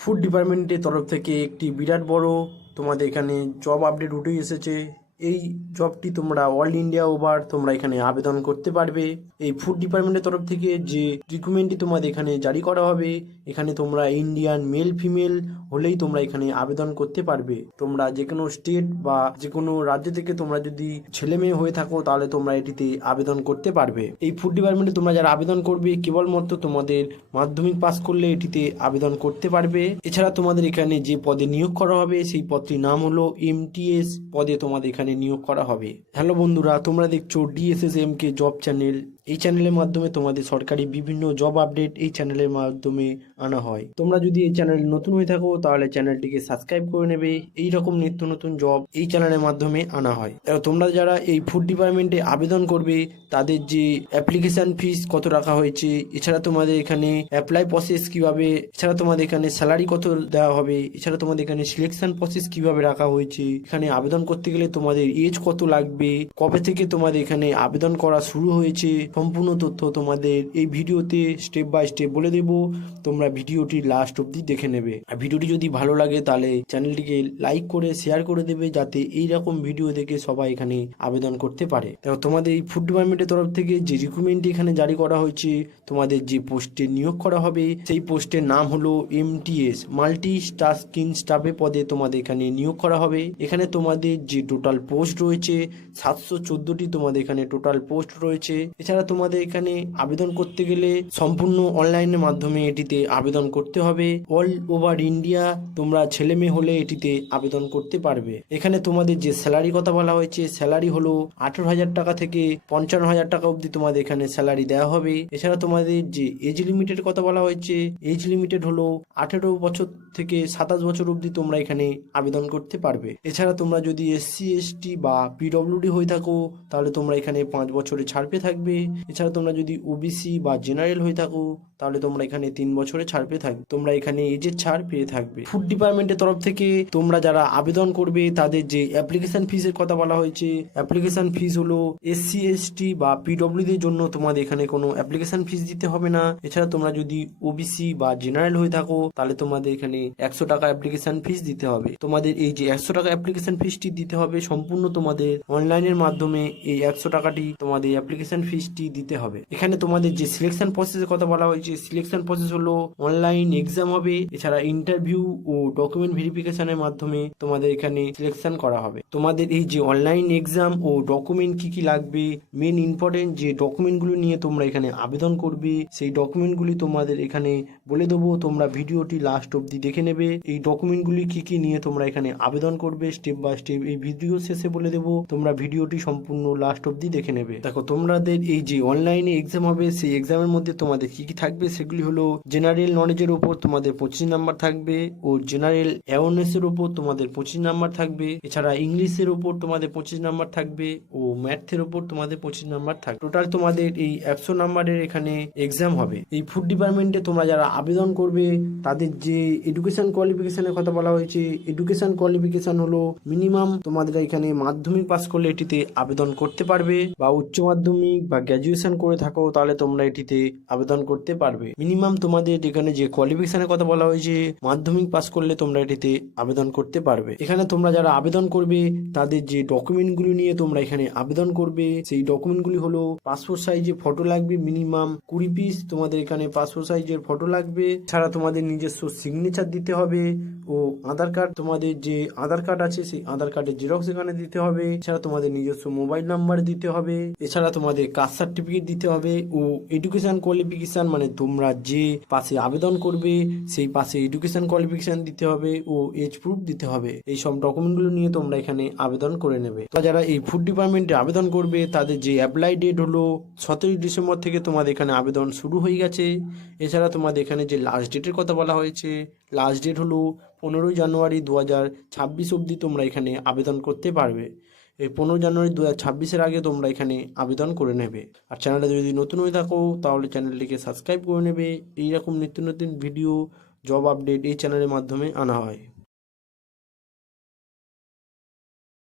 Food ডিপার্টমেন্টের তরফ থেকে একটি বিরাট বড় তোমাদের এখানে জব আপডেট উঠে এসেছে। এই জবটি তোমরা অল ইন্ডিয়া ওভার তোমরা এখানে আবেদন করতে পারবে। এই ফুড ডিপার্টমেন্টের তরফ থেকে যে রিক্রুটমেন্টটি তোমাদের এখানে জারি করা হবে, এখানে তোমরা ইন্ডিয়ান মেল ফিমেল হলেই তোমরা এখানে আবেদন করতে পারবে। তোমরা যে কোনো স্টেট বা যে কোনো রাজ্য থেকে তোমরা যদি ছেলে মেয়ে হয়ে থাকো তাহলে তোমরা এটিতে আবেদন করতে পারবে। এই ফুড ডিপার্টমেন্টে তোমরা যারা আবেদন করবে কেবলমাত্র তোমাদের মাধ্যমিক পাস করলে এটিতে আবেদন করতে পারবে। এছাড়া তোমাদের এখানে যে পদে নিয়োগ করা হবে সেই পদটির নাম হলো MTS পদে তোমাদের এখানে নিয়োগ করা হবে। হ্যালো বন্ধুরা, তোমরা দেখছো DSSMK জব চ্যানেল। এই চ্যানেলের মাধ্যমে তোমাদের সরকারি বিভিন্ন জব আপডেট এই চ্যানেলের মাধ্যমে আনা হয়। তোমরা যদি এই চ্যানেলে নতুন হয়ে থাকো তাহলে চ্যানেলটিকে সাবস্ক্রাইব করে নেবে। এই রকম নিত্য নতুন জব এই চ্যানেলের মাধ্যমে আনা হয়। তোমরা যারা এই ফুড ডিপার্টমেন্টে আবেদন করবে তাদের যে অ্যাপ্লিকেশন ফিস কত রাখা হয়েছে, এছাড়া তোমাদের এখানে অ্যাপ্লাই প্রসেস কিভাবে, এছাড়া তোমাদের এখানে স্যালারি কত দেওয়া হবে, এছাড়া তোমাদের এখানে সিলেকশন প্রসেস কিভাবে রাখা হয়েছে, এখানে আবেদন করতে গেলে তোমাদের এজ কত লাগবে, কবে থেকে তোমাদের এখানে আবেদন করা শুরু হয়েছে, সম্পূর্ণ তথ্য তোমাদের এই ভিডিওতে স্টেপ বাই স্টেপ বলে দেব। তোমরা ভিডিওটি লাস্ট অবধি দেখে নেবে। আর ভিডিওটি যদি ভালো লাগে তাহলে চ্যানেলটিকে লাইক করে শেয়ার করে দেবে, যাতে এইরকম ভিডিও দেখে সবাই এখানে আবেদন করতে পারে। দেখো, তোমাদের এই ফুড ডিপার্টমেন্টের তরফ থেকে যে রিক্রুটমেন্ট এখানে জারি করা হয়েছে, তোমাদের যে পোস্টে নিয়োগ করা হবে সেই পোস্টের নাম হলো MTS মাল্টি টাস্কিং স্টাফে পদে তোমাদের এখানে নিয়োগ করা হবে। এখানে তোমাদের যে টোটাল পোস্ট রয়েছে 714টি তোমাদের এখানে টোটাল পোস্ট রয়েছে। এছাড়া তোমাদের এখানে আবেদন করতে গেলে সম্পূর্ণ অনলাইনের মাধ্যমে এটিতে আবেদন করতে হবে। অল ওভার ইন্ডিয়া তোমরা ছেলে মেয়ে হলে এটিতে আবেদন করতে পারবে। এখানে তোমাদের যে স্যালারি কথা বলা হয়েছে, স্যালারি হলো 18,000 টাকা থেকে 55,000 টাকা অবধি তোমাদের এখানে স্যালারি দেওয়া হবে। এছাড়া তোমাদের যে এজ লিমিটেড কথা বলা হয়েছে, এজ লিমিটেড হলো 18 বছর থেকে 27 বছর অবধি তোমরা এখানে আবেদন করতে পারবে। এছাড়া তোমরা যদি SC ST বা PWD হয়ে থাকো তাহলে তোমরা এখানে 5 বছরের ছাড় পেয়ে থাকবে। এছাড়া তোমরা যদি OBC বা জেনারেল হয়ে থাকো তাহলে তোমরা এখানে 3 বছরের ছাড় পেয়ে থাকবে। তোমরা এখানে এজের ছাড় পেয়ে থাকবে। ফুড ডিপার্টমেন্টের তরফ থেকে তোমরা যারা আবেদন করবে তাদের যে অ্যাপ্লিকেশন ফিসের কথা বলা হয়েছে, অ্যাপ্লিকেশন ফিস হলো SC ST বা PWD দের জন্য তোমাদের এখানে কোনো অ্যাপ্লিকেশন ফিস দিতে হবে না। এছাড়া তোমরা যদি OBC বা জেনারেল হয়ে থাকো তাহলে তোমাদের এখানে 100 টাকা অ্যাপ্লিকেশন ফিস দিতে হবে। তোমাদের এই যে 100 টাকা অ্যাপ্লিকেশন ফিসটি দিতে হবে সম্পূর্ণ তোমাদের অনলাইনের মাধ্যমে। এই 100 টাকাটি তোমাদের অ্যাপ্লিকেশন ফিসটি দিতে হবে। এখানে তোমাদের যে সিলেকশন প্রসেসের কথা বলা হয়েছে, সিলেকশন প্রসেস হলো অনলাইন এক্সাম হবে। এছাড়া ইন্টারভিউ ও ডকুমেন্ট ভেরিফিকেশনের মাধ্যমে তোমাদের এখানে সিলেকশন করা হবে। তোমাদের এই যে অনলাইন এক্সাম ও ডকুমেন্ট কি কি লাগবে, মেন ইম্পর্টেন্ট যে ডকুমেন্টগুলো নিয়ে তোমরা এখানে আবেদন করবে সেই ডকুমেন্টগুলি তোমাদের এখানে বলে দেবো। তোমরা ভিডিওটি লাস্ট অবধি দেখে নেবে। এই ডকুমেন্টগুলি কি কি নিয়ে তোমরা এখানে আবেদন করবে স্টেপ বাই স্টেপ এই ভিডিও শেষে বলে দেবো। তোমরা ভিডিওটি সম্পূর্ণ লাস্ট অবধি দেখে নেবে। দেখো, তোমাদের এই যে অনলাইনে এক্সাম হবে সেই এক্সামের মধ্যে তোমাদের কি কি থাকবে সেগুলি হলো জেনারেল নলেজের উপর তোমাদের 25 নাম্বার থাকবে ও জেনারেল অ্যাওয়ারনেসের উপর তোমাদের 25 নাম্বার থাকবে। এছাড়া ইংলিশের উপর তোমাদের 25 নাম্বার থাকবে ও ম্যাথের উপর তোমাদের 25 নাম্বার থাকবে। টোটাল তোমাদের এই 100 নাম্বারের এখানে এক্সাম হবে। এই ফুড ডিপার্টমেন্টে তোমরা যারা আবেদন করবে তাদের যে এডুকেশন কোয়ালিফিকেশনের কথা বলা হয়েছে, এডুকেশন কোয়ালিফিকেশন হলো মিনিমাম তোমাদের এখানে মাধ্যমিক পাস করলে এটিতে আবেদন করতে পারবে, বা উচ্চ মাধ্যমিক বা গ্র্যাজুয়েশন করে থাকো তাহলে তোমরা এটিতে আবেদন করতে পারবে। মিনিমাম তোমাদের এখানে যে কোয়ালিফিকেশনের কথা বলা হয়েছে মাধ্যমিক পাস করলে তোমরা এটিতে আবেদন করতে পারবে। এখানে তোমরা যারা আবেদন করবে তাদের যে ডকুমেন্টগুলি নিয়ে তোমরা এখানে আবেদন করবে সেই ডকুমেন্টগুলি হলো পাসপোর্ট সাইজে ফটো লাগবে মিনিমাম 20 পিস। তোমাদের এখানে পাসপোর্ট সাইজের ফটো লাগবে। ছাড়া তোমাদের নিজস্ব সিগনেচার দিতে হবে ও আধার কার্ড, তোমাদের যে আধার কার্ড আছে সেই আধার কার্ডের জেরক্স এখানে দিতে হবে। এছাড়া তোমাদের নিজস্ব মোবাইল নাম্বার দিতে হবে। এছাড়া তোমাদের কাস্ট সার্টিফিকেট দিতে হবে ও এডুকেশন কোয়ালিফিকেশন মানে তোমরা যে পাশে আবেদন করবে সেই পাশে এডুকেশন কোয়ালিফিকেশন দিতে হবে ও এজ প্রুফ দিতে হবে। এই সব ডকুমেন্টগুলো নিয়ে তোমরা এখানে আবেদন করে নেবে। তো যারা এই ফুড ডিপার্টমেন্টে আবেদন করবে তাদের যে অ্যাপ্লাই ডেট হলো 17 ডিসেম্বর থেকে তোমাদের এখানে আবেদন শুরু হয়ে গেছে। এছাড়া তোমাদের এখানে যে লাস্ট ডেটের কথা বলা হয়েছে, লাস্ট ডেট হলো 15 জানুয়ারি 2026 অবধি তোমরা এখানে আবেদন করতে পারবে। এই 15 জানুয়ারি 2026-এর আগে তোমরা এখানে আবেদন করে নেবে। আর চ্যানেলটা যদি নতুন হয়ে থাকো তাহলে চ্যানেলটিকে সাবস্ক্রাইব করে নেবে। এইরকম নিত্য নতুন ভিডিও জব আপডেট এই চ্যানেলের মাধ্যমে আনা হয়।